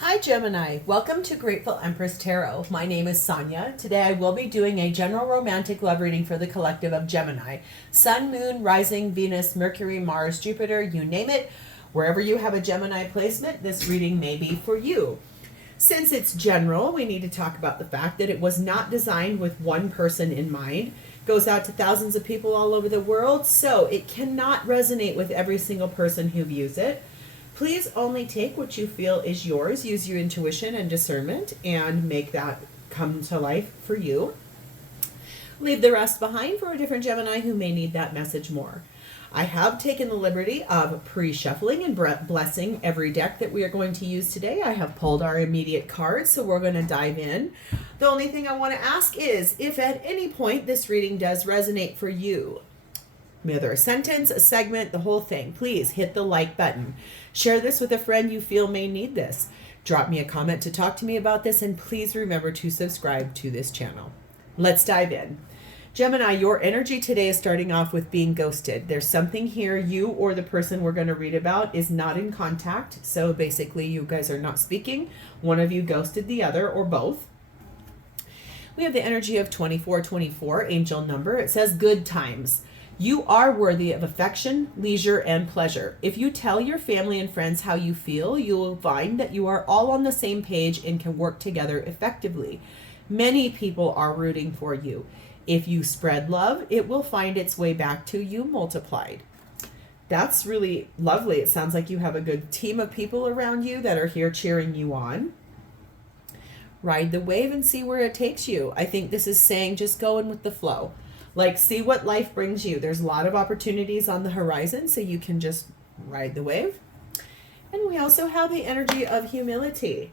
Hi Gemini, welcome to Grateful Empress Tarot. My name is Sonia. Today I will be doing a general romantic love reading for the collective of Gemini. Sun, Moon, Rising, Venus, Mercury, Mars, Jupiter, you name it. Wherever you have a Gemini placement, this reading may be for you. Since it's general, we need to talk about the fact that it was not designed with one person in mind. It goes out to thousands of people all over the world, so it cannot resonate with every single person who views it. Please only take what you feel is yours. Use your intuition and discernment and make that come to life for you. Leave the rest behind for a different Gemini who may need that message more. I have taken the liberty of pre-shuffling and blessing every deck that we are going to use today. I have pulled our immediate cards, so we're going to dive in. The only thing I want to ask is, if at any point this reading does resonate for you, whether a sentence, a segment, the whole thing, please hit the like button. Share this with a friend you feel may need this. Drop me a comment to talk to me about this, and please remember to subscribe to this channel. Let's dive in. Gemini, your energy today is starting off with being ghosted. There's something here, you or the person we're going to read about is not in contact. So basically you guys are not speaking. One of you ghosted the other or both. We have the energy of 2424, angel number. It says good times. You are worthy of affection, leisure, and pleasure. If you tell your family and friends how you feel, you will find that you are all on the same page and can work together effectively. Many people are rooting for you. If you spread love, it will find its way back to you multiplied. That's really lovely. It sounds like you have a good team of people around you that are here cheering you on. Ride the wave and see where it takes you. I think this is saying just go in with the flow. Like, see what life brings you. There's a lot of opportunities on the horizon, so you can just ride the wave. And we also have the energy of humility.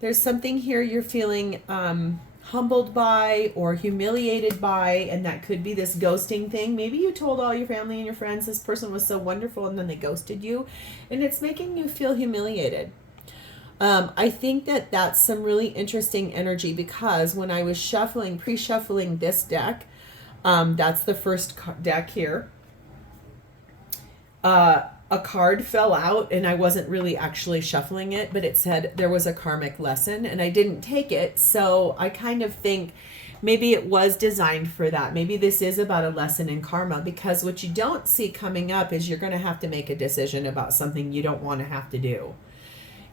There's something here you're feeling humbled by or humiliated by, and that could be this ghosting thing. Maybe you told all your family and your friends this person was so wonderful, and then they ghosted you, and it's making you feel humiliated. I think that that's some really interesting energy, because when I was shuffling, pre-shuffling this deck, that's the first deck here. A card fell out, and I wasn't really actually shuffling it, but it said there was a karmic lesson, and I didn't take it. So I kind of think maybe it was designed for that. Maybe this is about a lesson in karma, because what you don't see coming up is you're going to have to make a decision about something you don't want to have to do.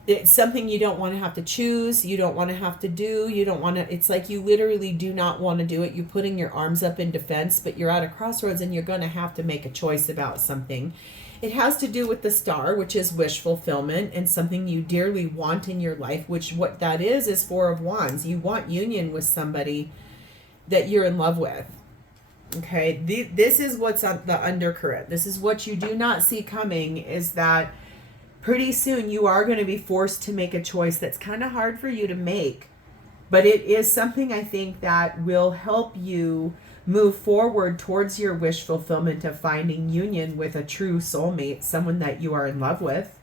It's something you don't want to have to choose. You don't want to have to do. You don't want to, it's like you literally do not want to do it. You're putting your arms up in defense, but you're at a crossroads and you're going to have to make a choice about something. It has to do with the star, which is wish fulfillment and something you dearly want in your life, which what that is Four of Wands. You want union with somebody that you're in love with. Okay, this is what's on the undercurrent. This is what you do not see coming, is that pretty soon you are going to be forced to make a choice that's kind of hard for you to make. But it is something I think that will help you move forward towards your wish fulfillment of finding union with a true soulmate, someone that you are in love with.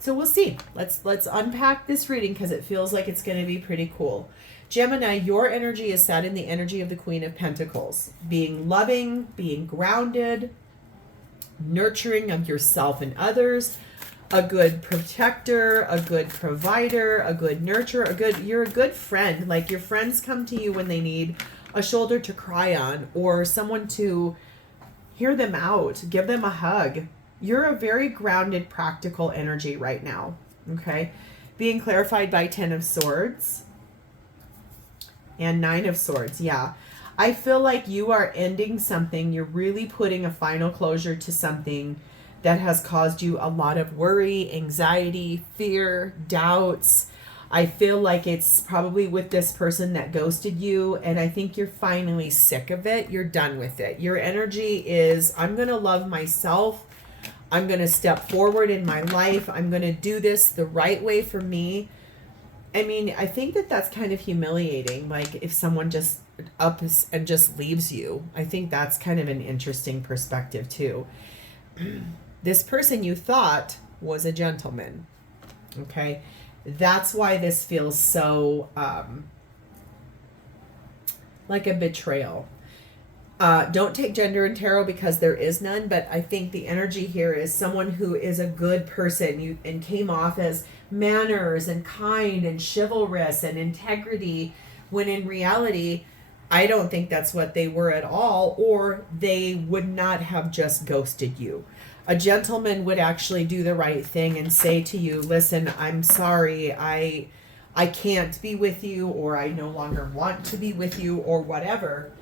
So we'll see. Let's unpack this reading, because it feels like it's going to be pretty cool. Gemini, your energy is set in the energy of the Queen of Pentacles. Being loving, being grounded, nurturing of yourself and others, a good protector, a good provider, a good nurturer, you're a good friend. Like, your friends come to you when they need a shoulder to cry on or someone to hear them out, give them a hug. You're a very grounded, practical energy right now. Okay. Being clarified by 10 of Swords and 9 of Swords. Yeah. I feel like you are ending something. You're really putting a final closure to something that has caused you a lot of worry, anxiety, fear, doubts. I feel like it's probably with this person that ghosted you, and I think you're finally sick of it. You're done with it. Your energy is, I'm going to love myself. I'm going to step forward in my life. I'm going to do this the right way for me. I mean, I think that that's kind of humiliating. Like, if someone just ups and just leaves you, I think that's kind of an interesting perspective too. This person you thought was a gentleman. Okay. That's why this feels so like a betrayal. Don't take gender in tarot because there is none, but I think the energy here is someone who is a good person and came off as manners and kind and chivalrous and integrity, when in reality, I don't think that's what they were at all, or they would not have just ghosted you. A gentleman would actually do the right thing and say to you, listen, I'm sorry, I can't be with you, or I no longer want to be with you, or whatever.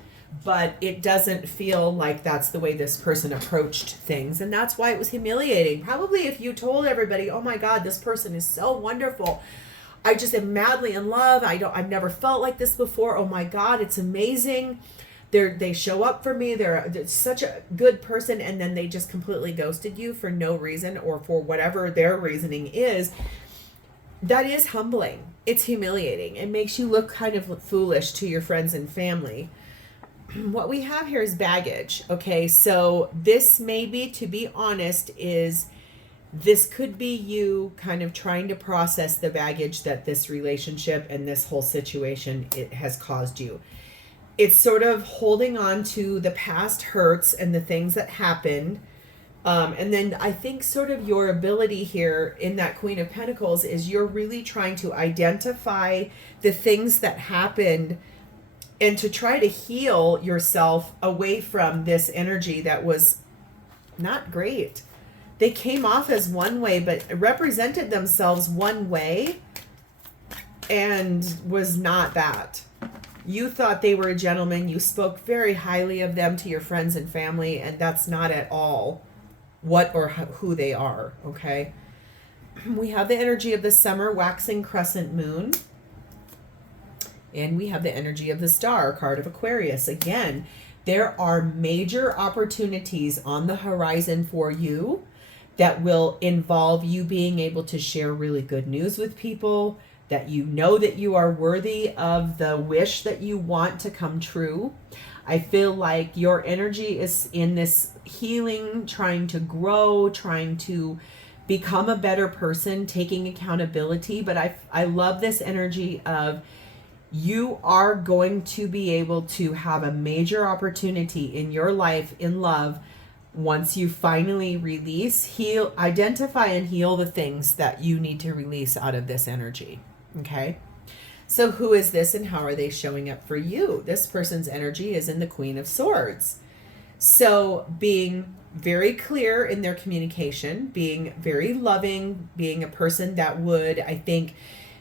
But it doesn't feel like that's the way this person approached things. And that's why it was humiliating. Probably if you told everybody, oh my God, this person is so wonderful, I just am madly in love, I've never felt like this before, oh my God, it's amazing, they show up for me, they're such a good person, and then they just completely ghosted you for no reason, or for whatever their reasoning is. That is humbling. It's humiliating. It makes you look kind of foolish to your friends and family. What we have here is baggage. Okay, so this maybe, to be honest, this could be you kind of trying to process the baggage that this relationship and this whole situation it has caused you. It's sort of holding on to the past hurts and the things that happened. And then I think sort of your ability here in that Queen of Pentacles is you're really trying to identify the things that happened and to try to heal yourself away from this energy that was not great. They came off as one way, but represented themselves one way and was not that. You thought they were a gentleman. You spoke very highly of them to your friends and family, and that's not at all what or who they are, okay? We have the energy of the summer waxing crescent moon. And we have the energy of the star, card of Aquarius. Again, there are major opportunities on the horizon for you that will involve you being able to share really good news with people, that you know that you are worthy of the wish that you want to come true. I feel like your energy is in this healing, trying to grow, trying to become a better person, taking accountability. But I love this energy of you are going to be able to have a major opportunity in your life, in love, once you finally release, heal, identify and heal the things that you need to release out of this energy. Okay? So who is this and how are they showing up for you? This person's energy is in the Queen of Swords. So being very clear in their communication, being very loving, being a person that would, I think,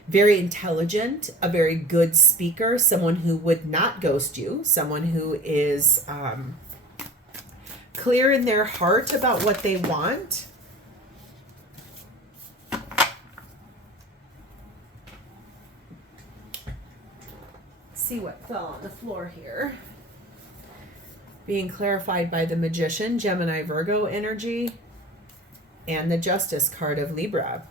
very intelligent, a very good speaker, someone who would not ghost you, someone who is clear in their heart about what they want. See what fell on the floor here. Being clarified by the Magician, Gemini, Virgo energy, and the Justice card of Libra.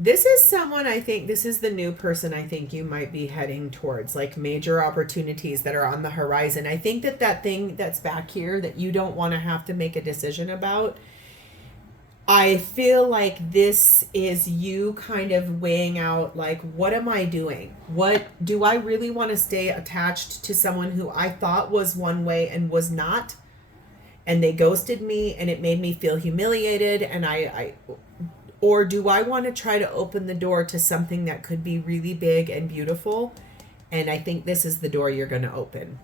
This is someone, I think, this is the new person I think you might be heading towards, like major opportunities that are on the horizon. I think that thing that's back here that you don't want to have to make a decision about, I feel like this is you kind of weighing out, like, what am I doing? What do I really want to stay attached to someone who I thought was one way and was not? And they ghosted me and it made me feel humiliated, and or do I want to try to open the door to something that could be really big and beautiful? And I think this is the door you're going to open.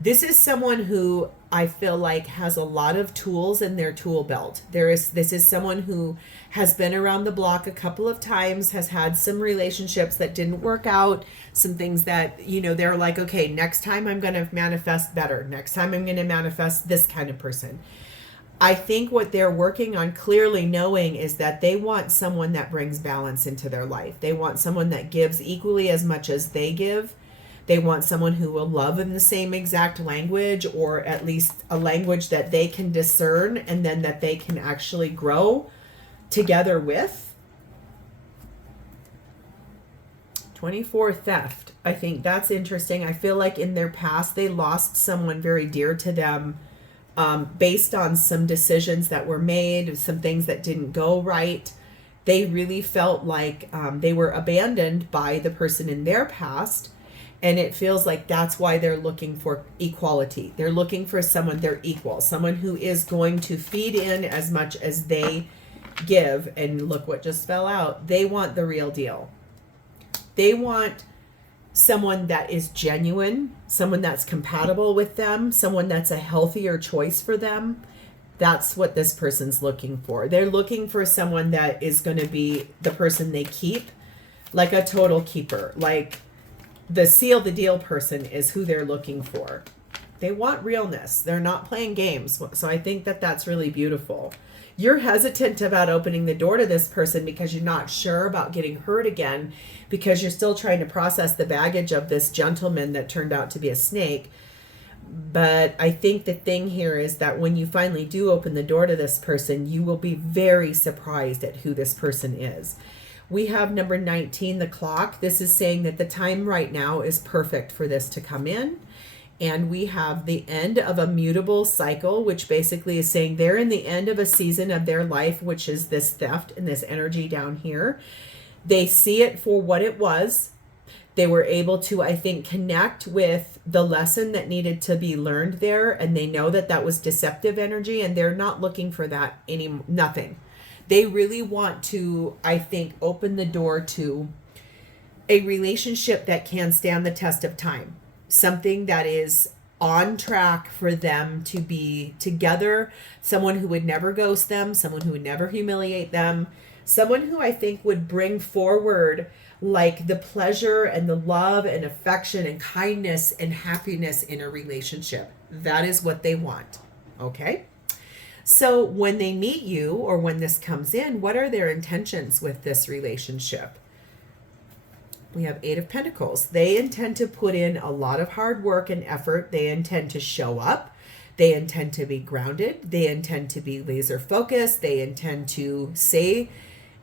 This is someone who I feel like has a lot of tools in their tool belt. This is someone who has been around the block a couple of times, has had some relationships that didn't work out, some things that, you know, they're like, okay, next time I'm going to manifest better. Next time I'm going to manifest this kind of person. I think what they're working on, clearly knowing, is that they want someone that brings balance into their life. They want someone that gives equally as much as they give. They want someone who will love in the same exact language, or at least a language that they can discern and then that they can actually grow together with. 24, theft. I think that's interesting. I feel like in their past they lost someone very dear to them, based on some decisions that were made, some things that didn't go right. They really felt like they were abandoned by the person in their past. And it feels like that's why they're looking for equality. They're looking for someone they're equal, someone who is going to feed in as much as they give. And look what just fell out. They want the real deal. They want someone that is genuine, someone that's compatible with them, someone that's a healthier choice for them. That's what this person's looking for. They're looking for someone that is going to be the person they keep, like a total keeper. Like the seal the deal person is who they're looking for. They want realness. They're not playing games. So I think that that's really beautiful. You're hesitant about opening the door to this person because you're not sure about getting hurt again, because you're still trying to process the baggage of this gentleman that turned out to be a snake. But I think the thing here is that when you finally do open the door to this person, you will be very surprised at who this person is. We have number 19, the clock. This is saying that the time right now is perfect for this to come in. And we have the end of a mutable cycle, which basically is saying they're in the end of a season of their life, which is this theft and this energy down here. They see it for what it was. They were able to, I think, connect with the lesson that needed to be learned there. And they know that that was deceptive energy, and they're not looking for that nothing. They really want to, I think, open the door to a relationship that can stand the test of time. Something that is on track for them to be together. Someone who would never ghost them. Someone who would never humiliate them. Someone who I think would bring forward like the pleasure and the love and affection and kindness and happiness in a relationship. That is what they want. Okay? So when they meet you, or when this comes in, what are their intentions with this relationship? We have 8 of Pentacles. They intend to put in a lot of hard work and effort. They intend to show up. They intend to be grounded. They intend to be laser focused. They intend to say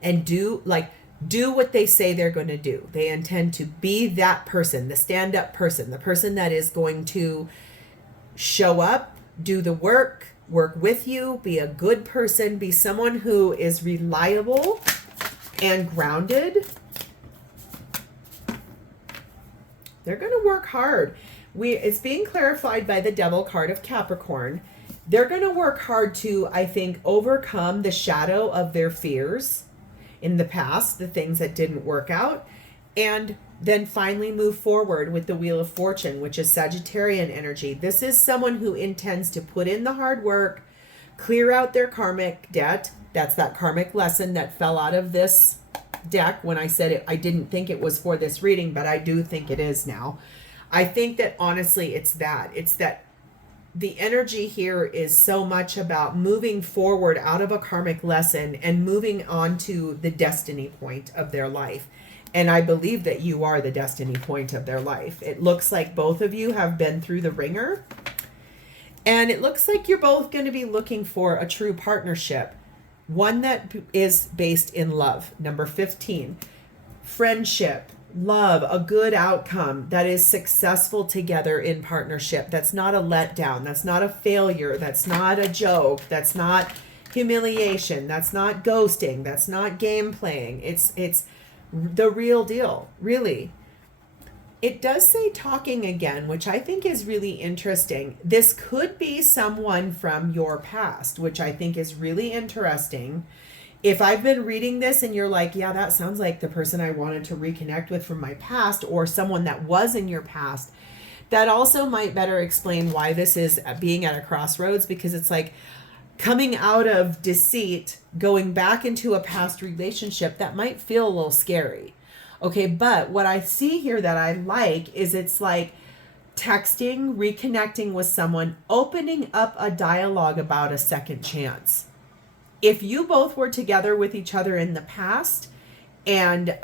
and do what they say they're going to do. They intend to be that person, the stand-up person, the person that is going to show up, do the work with you, be a good person, be someone who is reliable and grounded. They're going to work hard. It's being clarified by the Devil card of Capricorn. They're going to work hard to, I think, overcome the shadow of their fears in the past, the things that didn't work out, and then finally move forward with the Wheel of Fortune, which is Sagittarian energy. This is someone who intends to put in the hard work, clear out their karmic debt. That's that karmic lesson that fell out of this deck when I said it. I didn't think it was for this reading, but I do think it is now. I think that honestly it's that the energy here is so much about moving forward out of a karmic lesson and moving on to the destiny point of their life. And I believe that you are the destiny point of their life. It looks like both of you have been through the ringer, and it looks like you're both going to be looking for a true partnership. One that is based in love. Number 15, friendship, love, a good outcome that is successful together in partnership. That's not a letdown. That's not a failure. That's not a joke. That's not humiliation. That's not ghosting. That's not game playing. It's the real deal, really. It does say talking again, which I think is really interesting. This could be someone from your past, which I think is really interesting. If I've been reading this and you're like, yeah, that sounds like the person I wanted to reconnect with from my past, or someone that was in your past, that also might better explain why this is being at a crossroads, because it's like coming out of deceit, going back into a past relationship that might feel a little scary. Okay, but what I see here that I like is it's like texting, reconnecting with someone, opening up a dialogue about a second chance. If you both were together with each other in the past and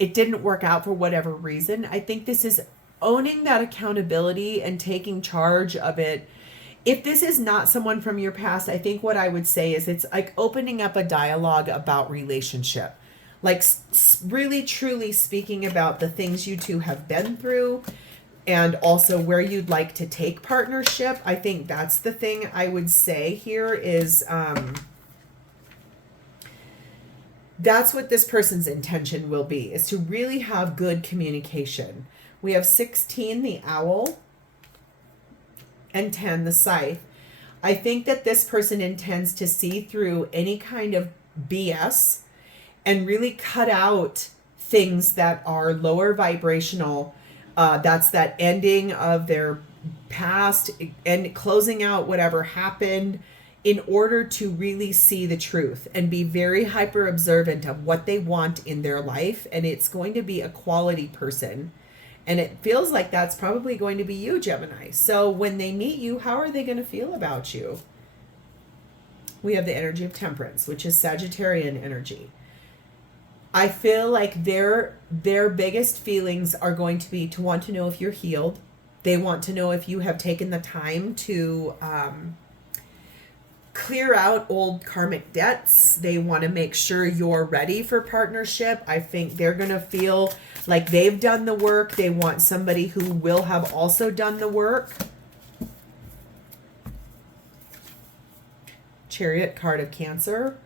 it didn't work out for whatever reason, I think this is owning that accountability and taking charge of it. If this is not someone from your past, I think what I would say is it's like opening up a dialogue about relationship. Like really truly speaking about the things you two have been through, and also where you'd like to take partnership. I think that's the thing I would say here is That's what this person's intention will be, is to really have good communication. We have 16, the owl, and 10, the scythe. I think that this person intends to see through any kind of BS and really cut out things that are lower vibrational. That's that ending of their past and closing out whatever happened in order to really see the truth and be very hyper observant of what they want in their life. And it's going to be a quality person. And it feels like that's probably going to be you, Gemini. So when they meet you, how are they going to feel about you? We have the energy of temperance, which is Sagittarian energy. I feel like their biggest feelings are going to be to want to know if you're healed. They want to know if you have taken the time to clear out old karmic debts. They want to make sure you're ready for partnership. I think they're going to feel like they've done the work. They want somebody who will have also done the work. Chariot card of Cancer.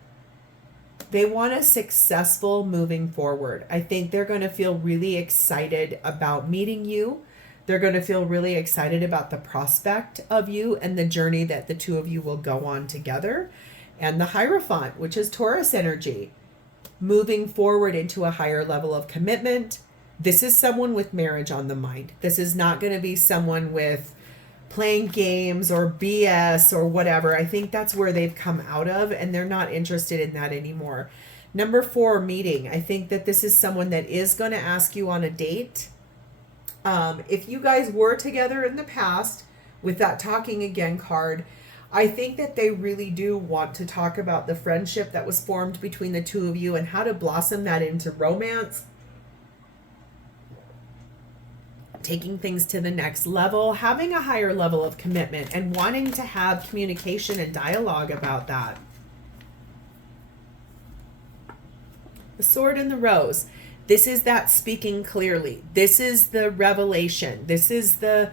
They want a successful moving forward. I think they're going to feel really excited about meeting you. They're going to feel really excited about the prospect of you and the journey that the two of you will go on together. And the Hierophant, which is Taurus energy, moving forward into a higher level of commitment. This is someone with marriage on the mind. This is not going to be someone with playing games or BS or whatever. I think that's where they've come out of, and they're not interested in that anymore. Number 4, meeting. I think that this is someone that is going to ask you on a date. If you guys were together in the past with that talking again card, I think that they really do want to talk about the friendship that was formed between the two of you and how to blossom that into romance, taking things to the next level, having a higher level of commitment, and wanting to have communication and dialogue about that. The Sword and the Rose. This is that speaking clearly. This is the revelation. This is the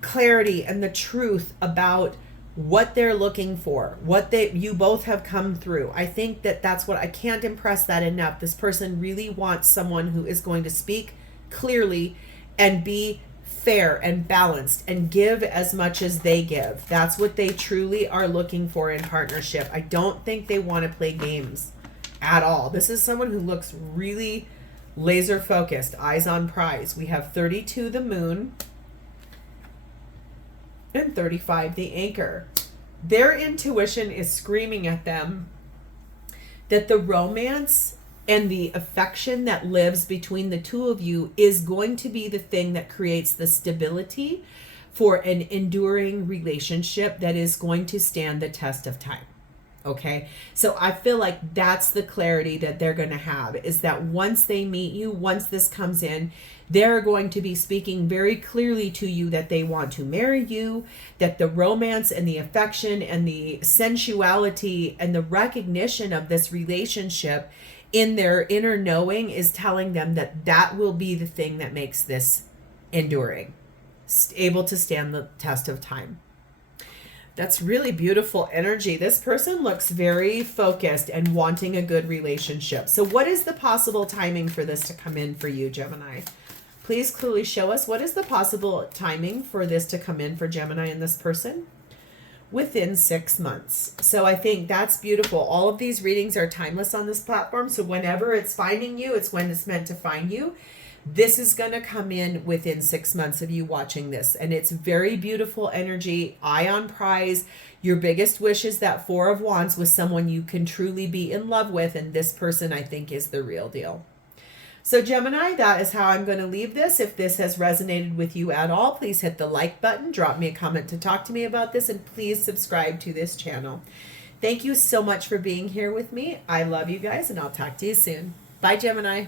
clarity and the truth about what they're looking for, what you both have come through. I think that that's what I can't impress that enough. This person really wants someone who is going to speak clearly and be fair and balanced and give as much as they give. That's what they truly are looking for in partnership. I don't think they want to play games at all. This is someone who looks really laser focused, eyes on prize. We have 32, the Moon, and 35, the Anchor. Their intuition is screaming at them that the romance and the affection that lives between the two of you is going to be the thing that creates the stability for an enduring relationship that is going to stand the test of time. Okay, so I feel like that's the clarity that they're going to have, is that once they meet you, once this comes in, they're going to be speaking very clearly to you that they want to marry you, that the romance and the affection and the sensuality and the recognition of this relationship in their inner knowing is telling them that that will be the thing that makes this enduring, able to stand the test of time. That's really beautiful energy. This person looks very focused and wanting a good relationship. So what is the possible timing for this to come in for you, Gemini? Please clearly show us, what is the possible timing for this to come in for Gemini and this person? Within 6 months. So I think that's beautiful. All of these readings are timeless on this platform. So whenever it's finding you, it's when it's meant to find you. This is going to come in within 6 months of you watching this. And it's very beautiful energy. Eye on prize. Your biggest wish is that 4 of Wands with someone you can truly be in love with. And this person, I think, is the real deal. So Gemini, that is how I'm going to leave this. If this has resonated with you at all, please hit the like button. Drop me a comment to talk to me about this. And please subscribe to this channel. Thank you so much for being here with me. I love you guys, and I'll talk to you soon. Bye, Gemini.